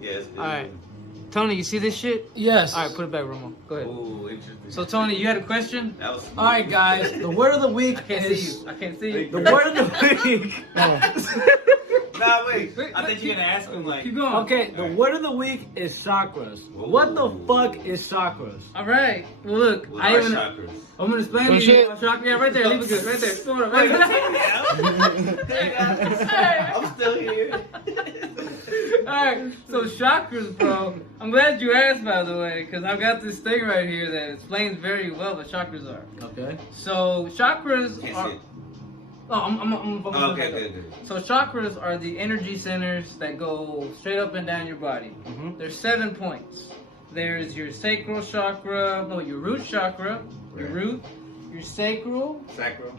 Yes. All right. Tony, you see this shit? Yes. All right, put it back, Ramon. Go ahead. Ooh, interesting. So, Tony, you had a question? That was All right, guys. The word of the week I can't is. see you. I can't see you. The word of the week. Nah, wait. I think you're gonna ask him like. Keep going. Okay, the word of the week is chakras. What the fuck is chakras? All right. Well, look, What I are even. chakras? I'm gonna explain to you. shit. Chakra. Yeah, right there. Leave it good. Right there. Hold on, right there. I'm still here. Alright, so chakras, bro. I'm glad you asked, by the way, because I've got this thing right here that explains very well what chakras are. Okay. So chakras Can't are. see it. Oh, I'm Oh, okay, good. So chakras are the energy centers that go straight up and down your body. Mm-hmm. There's 7 points. There's your sacral chakra, no, your root chakra, your Right. root, your sacral. Sacral.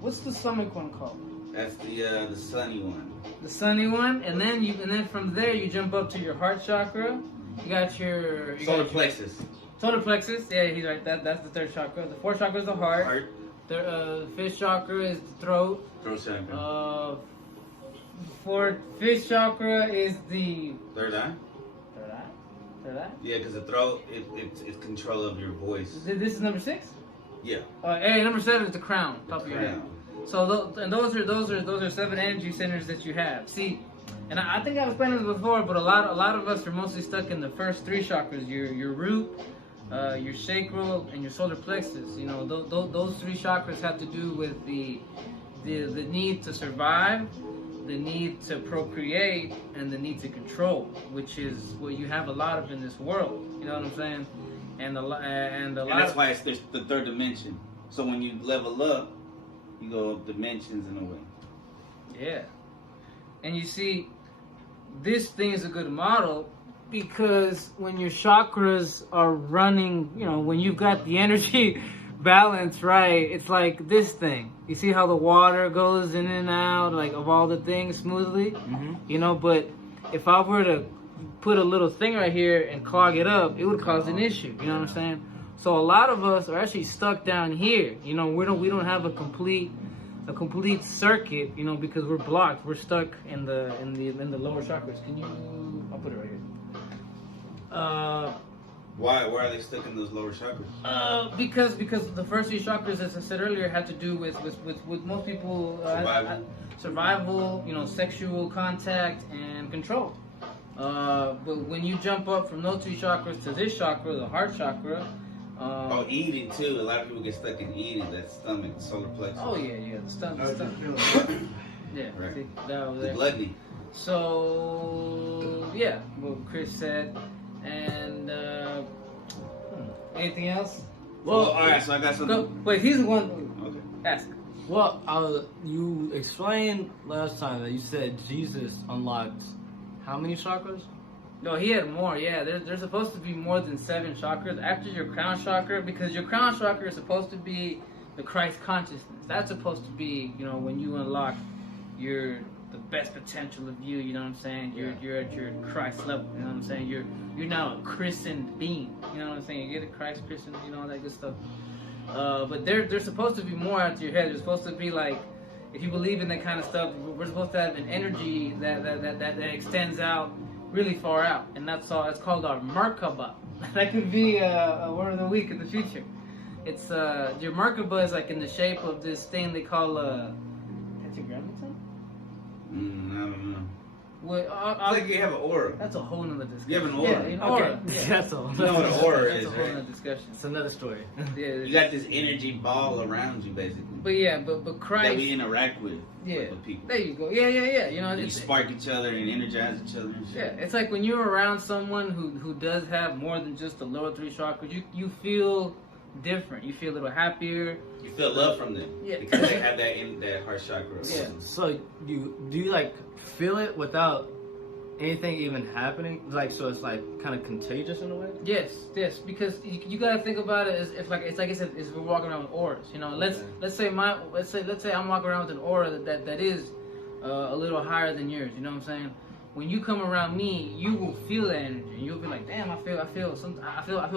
What's the stomach one called? That's the sunny one. The sunny one, and then from there you jump up to your heart chakra. You got your Solar plexus. solar plexus. Yeah, he's right. That's the 3rd chakra. The 4th chakra is the heart. Heart. The 5th chakra is the throat. Throat chakra. 5th chakra is the Third eye. third eye. Yeah, because the throat it's control of your voice. This is number 6. Yeah. Hey, number 7 is the crown, top of your head. Crown. So those are 7 energy centers that you have. See, and I think I've explained this before, but a lot of us are mostly stuck in the first 3 chakras: your root, your sacral, and your solar plexus. You know, those 3 chakras have to do with the need to survive, the need to procreate, and the need to control, which is what you have a lot of in this world. You know what I'm saying? And that's why there's the 3rd dimension. So when you level up, you go up dimensions in a way. Yeah. And you see, this thing is a good model because when your chakras are running, you know, when you've got the energy balance right, it's like this thing. You see how the water goes in and out, like, of all the things smoothly? Mm-hmm. You know, but if I were to put a little thing right here and clog it up, it would cause an issue. You know what I'm saying? So a lot of us are actually stuck down here. You know, we don't have a complete circuit, you know, because we're blocked. We're stuck in the lower chakras. Can you? I'll put it right here. Why are they stuck in those lower chakras? Because the first 3 chakras, as I said earlier, had to do with most people survival, you know, sexual contact and control. But when you jump up from those 3 chakras to this chakra, the heart chakra. Eating too. A lot of people get stuck in eating. That stomach, solar plexus. Oh yeah, the stomach. Yeah, Right. see, that over The there. gluttony. So yeah, what Chris said, and anything else? Well, all right. So I got something. Go. Wait, he's the one. Okay. Ask. Well, you explained last time that you said Jesus unlocked how many chakras? No, he had more. Yeah, there's supposed to be more than 7 chakras after your crown chakra, because your crown chakra is supposed to be the Christ consciousness. That's supposed to be, you know, when you unlock the best potential of you. You know what I'm saying? You're at your Christ level. You know what I'm saying? You're now a christened being. You know what I'm saying? You get a Christ christened. You know all that good stuff. But there's supposed to be more out your head. There's supposed to be, like, if you believe in that kind of stuff, we're supposed to have an energy that extends out really far out, and that's all. It's called our Merkaba. That could be a word of the week in the future. It's your Merkaba is like in the shape of this thing they call that's your grandma's son? I don't know. What? It's like you have an aura. That's a whole nother discussion. You have an aura. Yeah, an aura. Okay. Yeah. That's all. You know what an aura That's is, a whole right? nother discussion. It's another story. Yeah, You got this energy ball around you, basically, but Christ. that we interact with. Yeah. With people. There you go. Yeah. You know, And you it's, spark each other and energize each other. And shit. yeah, it's like when you're around someone who does have more than just the lower 3 chakras, you feel different. You feel a little happier. You feel love from them. Yeah. Because they have that heart chakra. Yeah. So do you like feel it without anything even happening? Like, so it's like kind of contagious in a way? Yes, because you gotta think about it as if, like, it's like I said, is we're walking around with auras. You know, let's say I'm walking around with an aura that is a little higher than yours. You know what I'm saying? When you come around me, you will feel that energy. And you'll be like, damn, I feel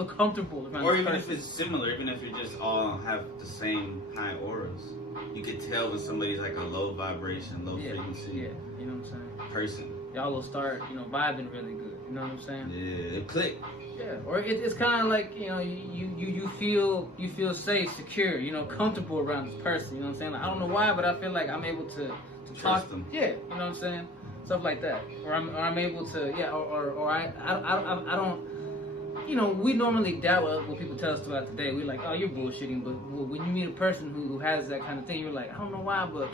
comfortable around Or this even person. if it's similar, even if you just all have the same high auras, you could tell when somebody's like a low vibration, low frequency Yeah, you know what I'm saying? person. Y'all will start, you know, vibing really good. You You know what I'm saying? Yeah, it click. Yeah. Or it's kind of like, you know, you feel safe, secure, you know, comfortable around this person. You know what I'm saying? Like, I don't know why, but I feel like I'm able to Trust talk. them. Yeah. You know what I'm saying? Stuff like that. Or I'm able to, yeah. Or I don't. You know, we normally doubt what people tell us throughout the day. We're like, oh, you're bullshitting. But when you meet a person who has that kind of thing, you're like, I don't know why, but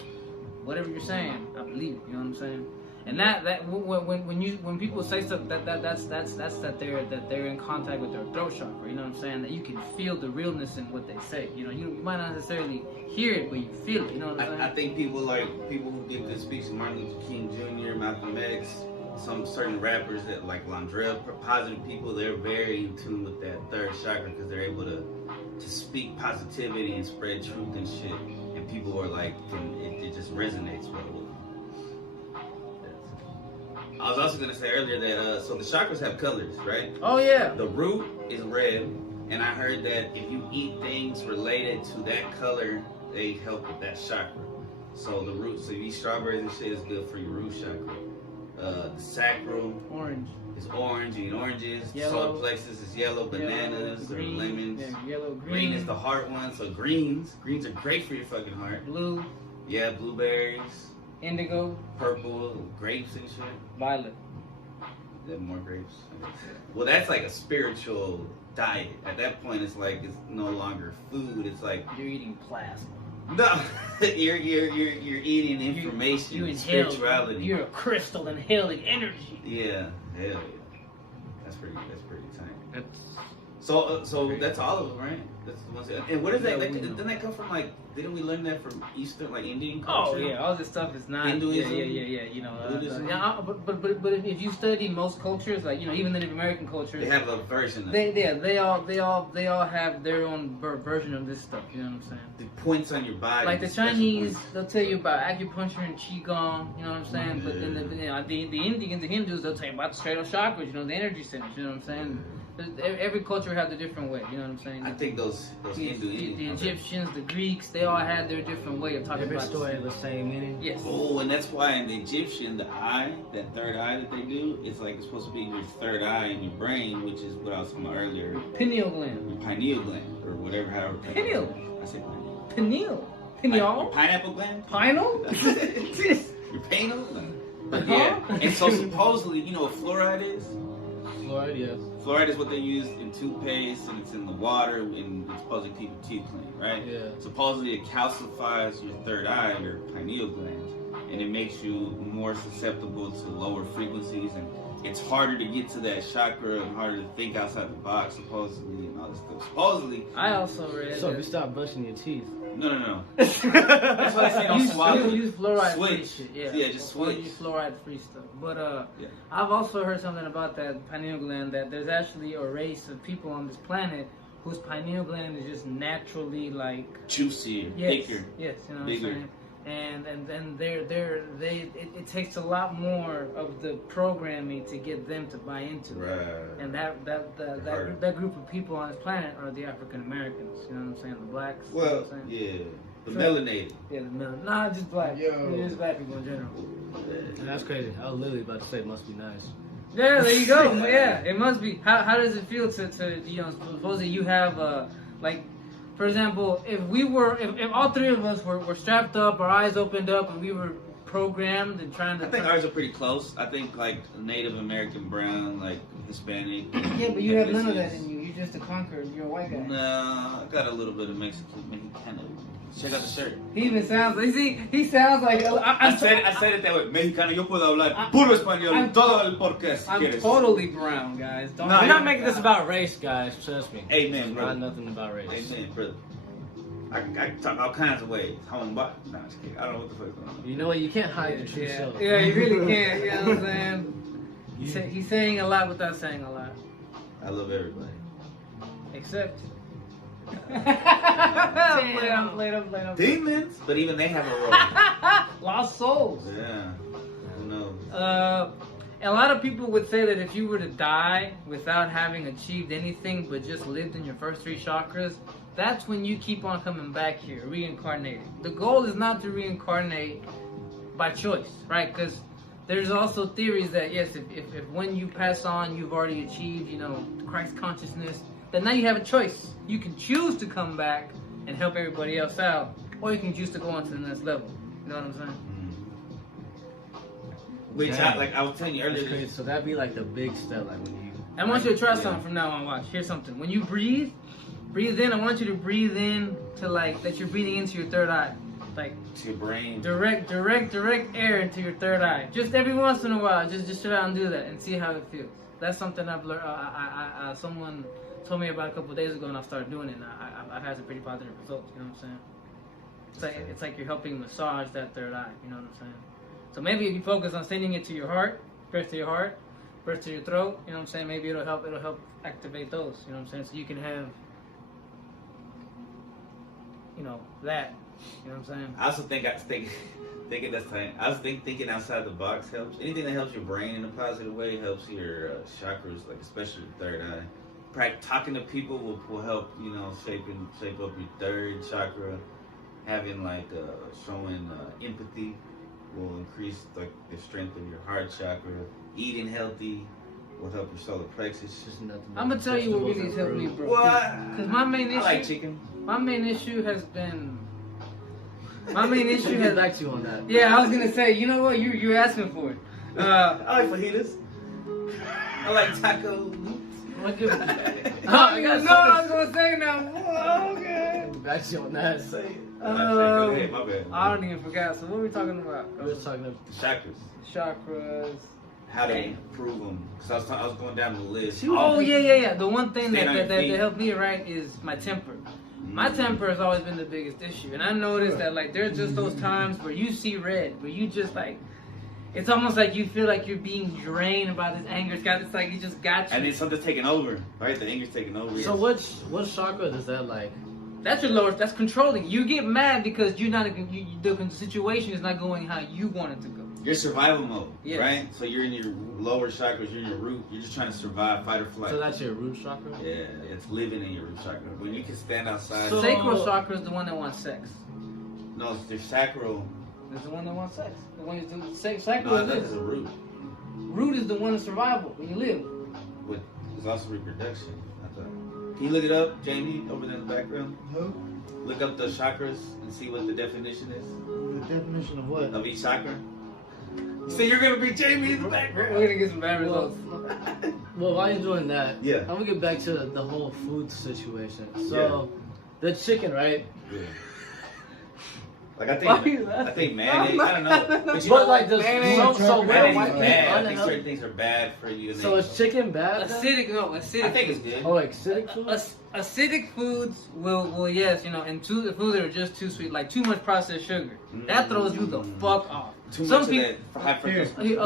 whatever you're saying, I believe it. You know what I'm saying? And that when people say stuff that's that they're in contact with their throat chakra. You know what I'm saying? That you can feel the realness in what they say. You know, you might not necessarily hear it, but you feel it. You know what I'm saying? I think people who give good speeches, Martin Luther King Jr., Malcolm X, some certain rappers that like Landrell, positive people, they're very in tune with that third chakra because they're able to speak positivity and spread truth and shit. And people are like, it just resonates well with them. I was also gonna say earlier that so the chakras have colors, right? Oh yeah. The root is red, and I heard that if you eat things related to that color, they help with that chakra. So the root, so you eat strawberries and shit is good for your root chakra. The sacral Orange. is orange, you eat oranges. Yellow. Solar plexus is yellow, bananas or green, lemons. Yeah, yellow, Green is the heart one, so greens are great for your fucking heart. blue, Yeah, blueberries, indigo, purple, grapes and shit. violet. Then more grapes. Well, that's like a spiritual diet. At that point, it's like it's no longer food. It's like You're eating plasma. no, you're eating information, You inhale. spirituality. You're a crystal inhaling energy. Yeah, hell yeah. That's pretty tight. It's So that's all of them, right? That's the ones. And what is that? Yeah, we know. Didn't that come from like? Didn't we learn that from Eastern, like Indian Oh culture? yeah, all this stuff is not Hinduism? Yeah. You know, Buddhism? but if you study most cultures, like, you know, even the Native American cultures, They have a version of they all have their own version of this stuff. You know what I'm saying? the points on your body. Like the special Chinese, points. they'll tell you about acupuncture and qigong. You know what I'm saying? But then the Indians, the Hindus, they'll tell you about the straight up chakras. You know, the energy centers. You know what I'm saying? Every culture had their different way. You know what I'm saying? I think those Hindu the Indians. Egyptians, the Greeks, they all had their different way of talking every about story has the same meaning. Yes. Oh, and that's why in the Egyptian, the eye, that third eye that they do, it's like it's supposed to be your third eye in your brain, which is what I was talking about earlier. Pineal gland. Your pineal gland, or whatever, however. Pineal. I said pineal. Pineal. Your Pineal. pineapple gland? Pinal. Your pineal gland. But yeah, and so supposedly, you know what fluoride is? Fluoride, yes. Fluoride is what they use in toothpaste, and it's in the water, and it's supposed to keep your teeth clean, right? Yeah. Supposedly it calcifies your third eye, your pineal gland, and it makes you more susceptible to lower frequencies, and it's harder to get to that chakra and harder to think outside the box, supposedly, and all this stuff. Supposedly. I also read. So if you stop brushing your teeth. No. That's why they say don't swallow. Use fluoride free Switch. shit. Yeah. Yeah, just switch. Use fluoride free stuff. But Yeah. I've also heard something about that pineal gland, that there's actually a race of people on this planet whose pineal gland is just naturally like Juicier, yes, thicker. Yes, you know what bigger. I'm saying? And it takes a lot more of the programming to get them to buy into it. Right. And that group of people on this planet are the African Americans. You know what I'm saying? The blacks. You know Well, what I'm saying? yeah. The melanated. Yeah, the middle. Nah, just black. Yo. Just black people in general. And that's crazy. I was literally about to say it must be nice. Yeah, there you go. Yeah, it must be. How does it feel to you know, supposedly you have like, for example, if all three of us were strapped up, our eyes opened up, and we were programmed and trying to. I think ours are pretty close. I think like Native American, brown, like Hispanic. Yeah, but you have none of that in you. You're just a conqueror. You're a white guy. No, I got a little bit of Mexican, kind of. Check out the shirt. He even sounds like, he sounds like I said it that way. Mexicano, yo puedo hablar puro español, todo el porqué si I'm quieres. totally brown, guys. Don't No, We're you're not making this about race, guys. Trust me. Amen, It's brother. not nothing about race. Amen, brother. I can talk all kinds of ways. Home, but no, I'm just kidding. I don't know what the fuck's going on. You know what? You can't hide your true self. Yeah, you really can't. You know what I'm saying? He's saying a lot without saying a lot. I love everybody. Except. Played up. Demons, but even they have a role. Lost souls. Yeah. Who knows? A lot of people would say that if you were to die without having achieved anything but just lived in your first three chakras, that's when you keep on coming back here, reincarnating. The goal is not to reincarnate by choice, right? Because there's also theories that yes, if when you pass on, you've already achieved, Christ consciousness, then now you have a choice. You can choose to come back and help everybody else out, or you can choose to go on to the next level. You know what I'm saying? Which, I was telling you That's earlier. crazy. So that'd be like the big step, like when you. I want you to try something from now on. Watch. Here's something. When you breathe in. I want you to breathe in to like that you're breathing into your third eye, like To your brain. direct air into your third eye. Just every once in a while, just try out and do that and see how it feels. That's something I've learned. Someone told me about a couple of days ago, and I started doing it. And I've had some pretty positive results. You know what I'm saying? It's like you're helping massage that third eye. You know what I'm saying? So maybe if you focus on sending it to your heart, first to your heart, first to your throat. You know what I'm saying? Maybe it'll help activate those. You know what I'm saying? So you can have, that. You know what I'm saying? I also think thinking that's time. I was thinking outside the box helps. Anything that helps your brain in a positive way helps your chakras, like especially the third eye. Talking to people will help. Shape up your third chakra. Having showing empathy will increase like the strength of your heart chakra. Eating healthy will help your solar plexus. Just nothing. I'm gonna tell you what really helped me, bro. What? Because my main issue. I like chicken. My main issue has been. My main Should issue get has. back to you on that. Yeah, I was gonna say. You know what? You're asking for it. I like fajitas. I like taco. What you? I got what I was gonna say now. Oh, okay. Back to you on that. Say it. Go ahead, my bad. I don't even forgot. So what are we talking about? We were talking about. Chakras. Chakras. How to improve them. Because I was going down the list. Oh yeah. The one thing Stand on your that feet. helped me is my temper. My temper has always been the biggest issue, and I noticed that there's just those times where you see red, where you just it's almost like you feel like you're being drained by this anger. It's like it just got you. And then something's taking over, right? The anger's taking over. So what chakra does that like? That's your lower. That's controlling. You get mad because the situation is not going how you want it to go. Your survival mode, Yes. right? So you're in your lower chakras, you're in your root. You're just trying to survive, fight or flight. So that's your root chakra. Yeah, it's living in your root chakra. When you can stand outside. So- Sacral chakra is the one that wants sex. No, it's your sacral. It's the one that wants sex. The one who's doing sex. No, Sacral that is is this. a root. Root is the one of survival when you live. But there's also reproduction. I thought. Can you look it up, Jamie, over there in the background? Who? Look up the chakras and see what the definition is The definition of what? of each chakra. So you're gonna be Jamie in the We're background. gonna get some bad results. Well, while you're doing that, Yeah. I'm gonna get back to the whole food situation. So, the chicken, right? Yeah. Like I Why are you think laughing? mayonnaise. I don't know. But you But know like what? the so where Mayonnaise might is be bad. I think unhealthy? certain things are bad for you. And So is chicken bad? then? Acidic. I think it's good. Oh, like acidic food? Acidic foods will yes, and the foods that are just too sweet, like too much processed sugar, that throws you the fuck off. Too Some much people, of that high fructose. a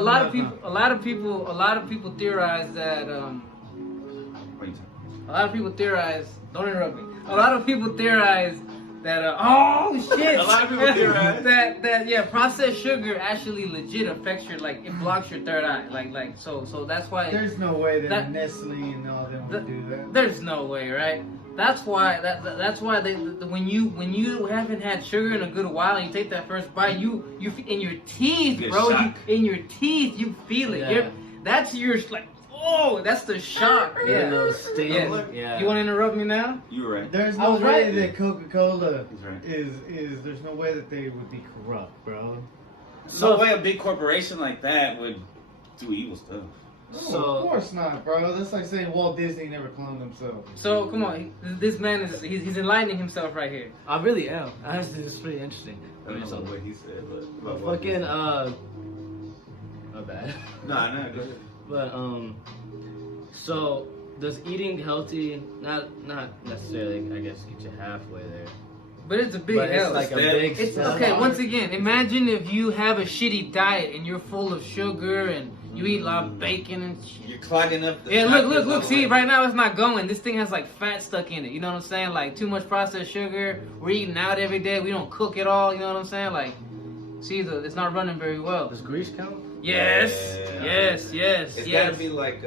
lot of people theorize that What are you talking a lot of people theorize. Don't interrupt me. A lot of people theorize that oh shit. A lot of people theorize. that processed sugar actually legit affects your it blocks your third eye. Like so that's why There's no way that, That- Nestle and all them would do that. there's no way, right? That's why when you haven't had sugar in a good while and you take that first bite, you in your teeth, You get bro. shocked. In your teeth, you feel it. Yeah. That's your that's the shock. Yeah. Yeah. Those sting. Yeah. Yeah. You want to interrupt me now? about? You were right. There's I no was way right. that Coca-Cola He's right. is there's no way that they would be corrupt, bro. No way a big corporation like that would do evil stuff. No, So- of course not, bro. That's like saying Walt Disney never cloned himself. So come on, this man he's enlightening himself right here. I really am. Honestly, it's pretty interesting. I don't know what he said, but about what he Fucking said. my bad. Nah, go ahead. But so does eating healthy not necessarily I guess get you halfway there? But it's a big But it's help. like a Step. big It's step. okay. Once again, imagine if you have a shitty diet and you're full of sugar and you eat a lot of bacon and shit. You're clogging up the Yeah, chakras look. all See, the way. right now it's not going. This thing has fat stuck in it. You know what I'm saying? Like too much processed sugar. We're eating out every day. We don't cook at all. You know what I'm saying? See, it's not running very well. Does grease count? Yes, Yeah. yes, yes, It's yes. gotta be like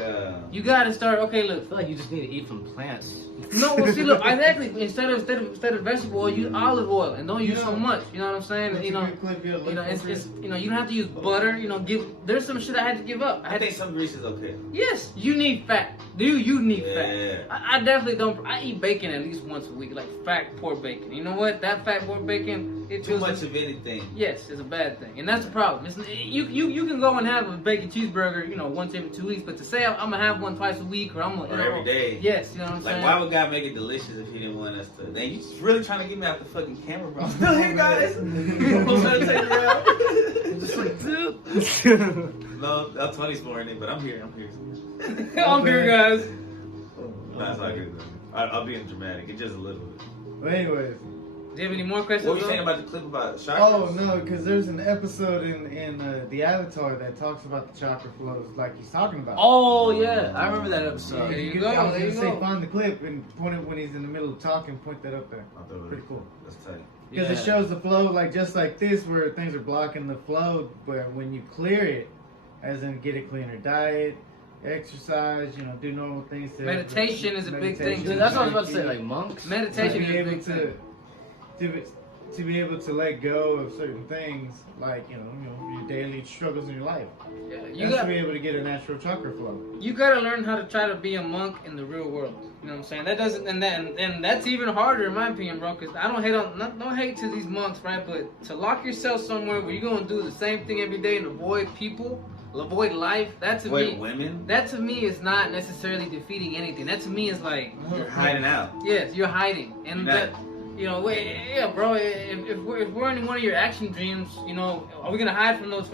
You gotta start. Okay, I look. feel like you just need to eat from plants. No, well, see, look. Exactly. Instead of vegetable oil, use olive oil, and don't use so Yeah. much. You know what I'm saying? That's You a know. good clip, yeah, You know, look it's, for it's it. you know, you don't have to use butter. You know, there's some shit I had to give up. I think some grease is okay. Yes, you need fat. You need fat. Yeah. I definitely don't. I eat bacon at least once a week, like fat pork bacon. You know what? That fat pork bacon, it Too feels much of anything. Yes, it's a bad thing, and that's the problem. You can go and have a bacon cheeseburger, you know, once every 2 weeks, but to say I'm gonna have one twice a week or I'm gonna, Or every day. Yes, you know what I'm Like, saying. why would God make it delicious if He didn't want us to? Then you just really trying to get me out the fucking camera, bro. I'm still here, guys. I'm trying to take it out. I'm just like, dude. No, that's Toney's pouring it, but I'm here. I'm here, guys. No, it's not good. I'll be dramatic. It's just a little bit. But anyways. Do you have any more questions? What were you though? saying about the clip about chakras? Oh no, because there's an episode in the Avatar that talks about the chakra flows, like he's talking about. Oh yeah, I remember that episode. There you could- go, I was there gonna you say go. find the clip and point it when he's in the middle of talking. Point that up there. I'll throw it Pretty in. cool. That's tight. Because it shows the flow like just like this, where things are blocking the flow. But when you clear it, as in get a cleaner diet, exercise, you know, do normal things. Meditation is a big thing, Dude, that's what I was about to say. Like monks. Meditation to be is a able big thing. to be able to let go of certain things, like you know your daily struggles in your life. Yeah, To be able to get a natural chakra flow. You gotta learn how to try to be a monk in the real world. You know what I'm saying? That doesn't, and that's even harder in my opinion, bro. Cause I don't hate to these monks, right? But to lock yourself somewhere where you're gonna do the same thing every day and avoid people, avoid life. That to Wait, me, women? that to me is not necessarily defeating anything. That to me is like You're hiding out. Yes, you're hiding, and You're that. You know, yeah, bro. If we're in one of your action dreams, you know, are we gonna hide from those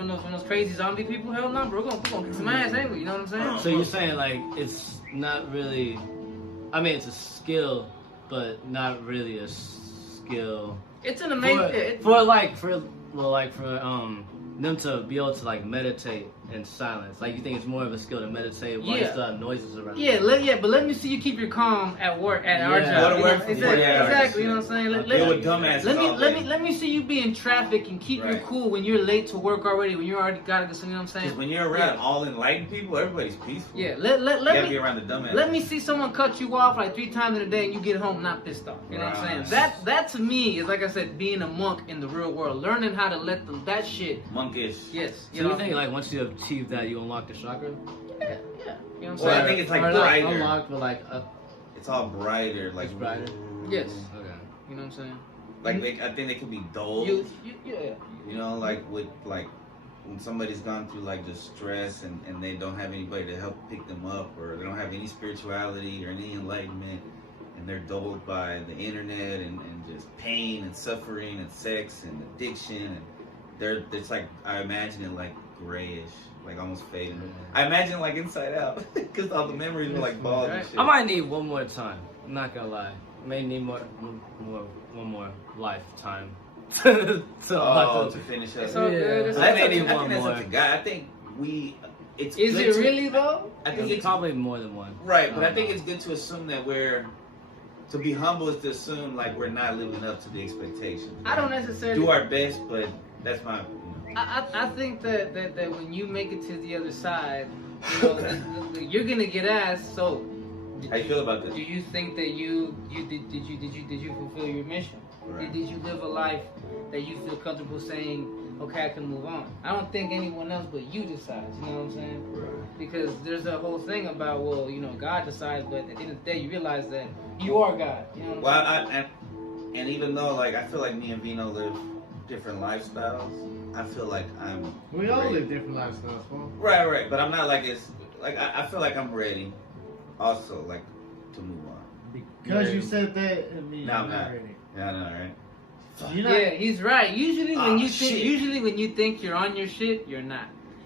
crazy zombie people? Hell no, bro. We're gonna kick some ass, ain't we? You know what I'm saying? So you're saying like it's not really, I mean it's a skill, but not really a skill. It's an amazing. For them to be able to like meditate in silence. Like you think it's more of a skill to meditate once the noises around. But let me see you keep your calm at work at our job. Go to work for 40 hours. Exactly, you know what I'm saying? Deal with dumbasses all day. Let me see you be in traffic and keep your Right. cool when you're late to work already. When you already gotta go, you know what I'm saying? Because when you're around all enlightened people, everybody's peaceful. Yeah, You gotta let be me. around the dumbass. Let me see someone cut you off like 3 times in a day and you get home not pissed off. You know what I'm saying? That to me is like I said, being a monk in the real world, learning how to let that shit. Monkish. Yes. So you think like once you achieve that you unlock the chakra? Yeah. You know what I'm Well, saying? I think it's like Or not brighter. unlocked, but like It's all brighter. Like It's brighter? Yes. okay. You know what I'm saying? Like I think they could be dulled. Yeah. You know, like with like when somebody's gone through like just stress and they don't have anybody to help pick them up, or they don't have any spirituality or any enlightenment, and they're dulled by the internet and just pain and suffering and sex and addiction, and it's like I imagine it like grayish, like almost fading. I imagine it like Inside Out because all the memories were like bald and shit. I might need one more time. I'm not gonna lie. I may need one more lifetime to finish up. It's all good. It's I all may good. need I one think that's more. up to God. I think it's Is good it to- really though? I think It's it's probably more than one. right, but I think it's good to assume that to be humble is to assume like we're not living up to the expectations. I don't necessarily do our best, but that's my. I think that when you make it to the other side, you know, you're gonna get asked. So, How you feel about this? do you think that you did you fulfill your mission? Right. Did you live a life that you feel comfortable saying, okay, I can move on? I don't think anyone else but you decides. You know what I'm saying? Right. Because there's a whole thing about, well, you know, God decides, but at the end of the day, you realize that you are God. You know what I'm Well, saying? and even though like I feel like me and Vino live different lifestyles, I feel like I'm. We all ready. live different lifestyles, Paul. Right, but I'm not like it's like I feel like I'm ready, also like to move on. Because you said that, it means No, you're I'm not not. ready. Yeah, I know, right? You're not. Yeah, he's right. Usually when Shit. you think you're on your shit, you're not.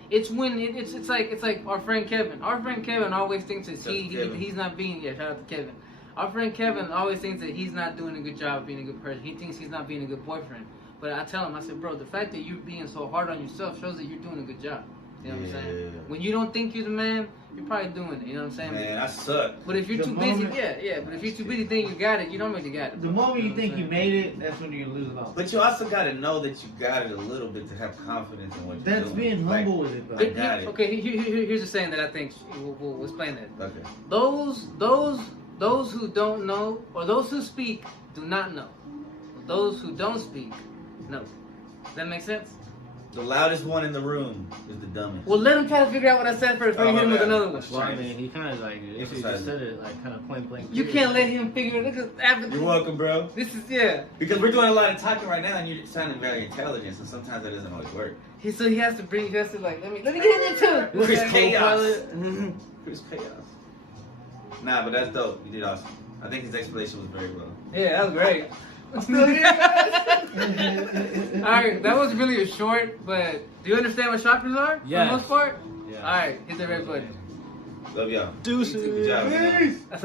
It's when it's like our friend Kevin. Our friend Kevin always thinks that he's not being. Yeah, shout out to Kevin. Our friend Kevin always thinks that he's not doing a good job of being a good person. He thinks he's not being a good boyfriend. But I tell him, I said, bro, the fact that you're being so hard on yourself shows that you're doing a good job. You know what I'm Yeah. saying? When you don't think you're the man, you're probably doing it. You know what I'm saying? Man, I suck. But if you're The too moment- busy, yeah. But if you're too busy thinking you got it, you don't really got it. The moment you know think what you I'm made it, that's when you're gonna lose it all. But you also gotta know that you got it a little bit to have confidence in what you're That's doing. being Like, humble with it, though. saying? got it. Okay, here's a saying that I think we'll explain that. Okay. Those who don't know, or those who speak, do not know. Those who don't speak, know. Does that make sense? The loudest one in the room is the dumbest. Well, let him try to figure out what I said first. Before you hit him with another one. Well, I mean, he kind of like, if you just said it like kind of point blank. You can't let him figure it. Look at You're welcome, bro. This is yeah. Because we're doing a lot of talking right now, and you're sounding very intelligent, so sometimes that doesn't always work. He has to bring. He has to like. Let me get into it. Chris Okay, Chaos. co-pilot. Chris Chaos. Nah, but that's dope. You did awesome. I think his explanation was very well. Yeah, that was great. Alright, that was really a short, but do you understand what chakras are? For Yes. the most part? Yeah. Alright, hit the red button. Love y'all. Deuces. Good job, man. That's a